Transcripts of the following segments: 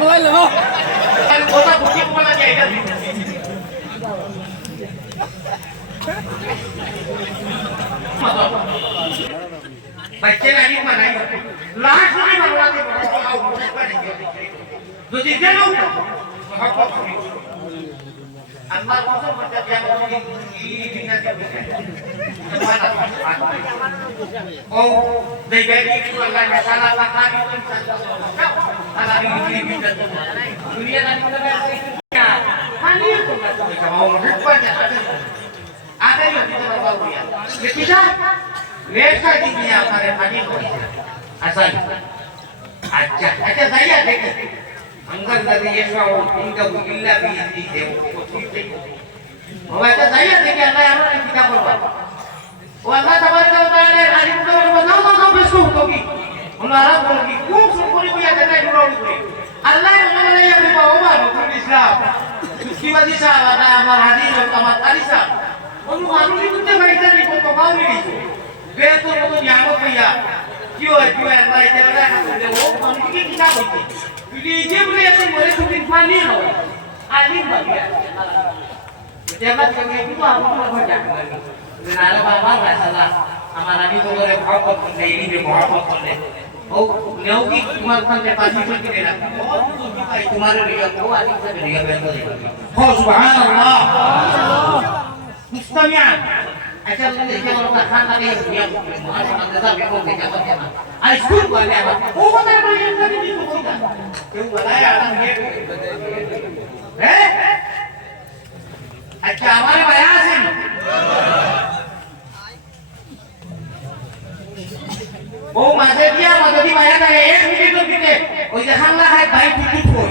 mobile লো কথা বুঝি বলা যায় এটা बच्चे नहीं बनाई लास्ट में बनवा के जो चीजें लोग अल्लाह को सब बच्चा क्या बोलेंगे ये बिना के ओ देखेंगे कि अल्लाह ने साला लगा दी तो इंसान साला दी दुनिया का क्या खाली तो मैं ऊपर आते ही होती है बाबू यार ये किधर लेट्स दी दिया हमारे खाली हो asal aja saya dek angkat dari Yesus hingga bila di dewa baca saya dek anda yang kita berbuat wala tabaraka wa taala alim ko naman ko besu ko ki unara ko ki kum sukuri ko ya dai duro ko Allah yang mengenai yang dibawa ko Islam kiwa di sana ada amar hadis amar alisa onu anu ni kutte baita ni ko mau ni betul betul nyamuk ya क्यों अल्लाह इतना है वो उनकी किताब होती है ये बोले ऐसे बोले तो इंसान नहीं हो आलिम बन गया जब कभी तो आप लोग हो जाएंगे नाला बाबा रासला हमारा भी तो बोले बहुत नहीं भी बहुत बोले ओ नेओ की तुम्हारे सामने पासी को के देना बहुत दूर की तुम्हारे लिए को आदि से लिया बेहतर हो सुभान अल्लाह मुस्तमियान अच्छा तो देखिए और खाना नहीं दुनिया मार मारता भी को देखा तो क्या आई स्कूल वाले आ वो बता रहे हैं कभी भी को होता क्यों बताया आदम ये है अच्छा हमारे बयान से वो मददिया मददी बयान है 1 मिनट तो कितने वो देखना है भाई कुछ को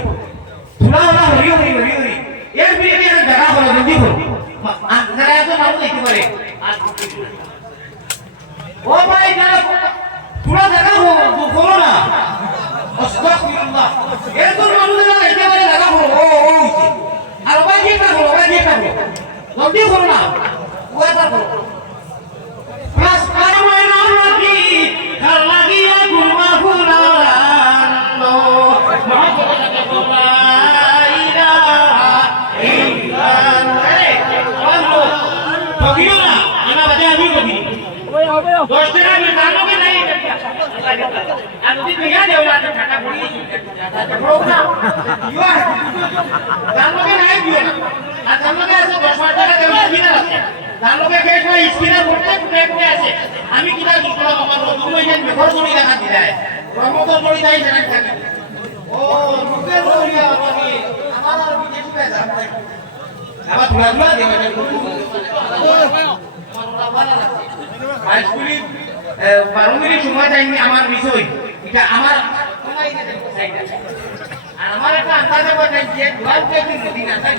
थोड़ा थोड़ा हरी 1 मिनट की जगह हो जल्दी हो जरा तो नाम नहीं करे ओ भाई जरा थोड़ा जगह हो तो बोलो ना अस्तगफिरुल्लाह ये तो मालूम है इतने बड़े जगह हो ओ और भाई ये का जल्दी बोलो ना वो ऐसा बोलो प्लस काम है ना की घर लगी है गुरमा फुलान लो दोस्त का मिलानो के नहीं अब भी भैया देवला तो ठंडा पड़ी प्रोग्रा यो दानो के नहीं दियो ना दानो के ऐसे 10 টাকা দেওয়া কি না দানো के केस में स्क्रीन পড়তে প্লেট আছে আমি কিটা দুপুরা আমার দুই দিন বেঘর চলি দেখা দিলাই রমতো চলি যাই জানা থাকি ও রুকে রইয়া আমি আমার আর বিদেশ কে যাব আবার ধুলা দেওয়া যায় স্কুলে 12 মিনিট সময় টাইম আমার বিষয় এটা আমার আমার একটা আন্দাজে বলতে যে 12 মিনিট দিন আছে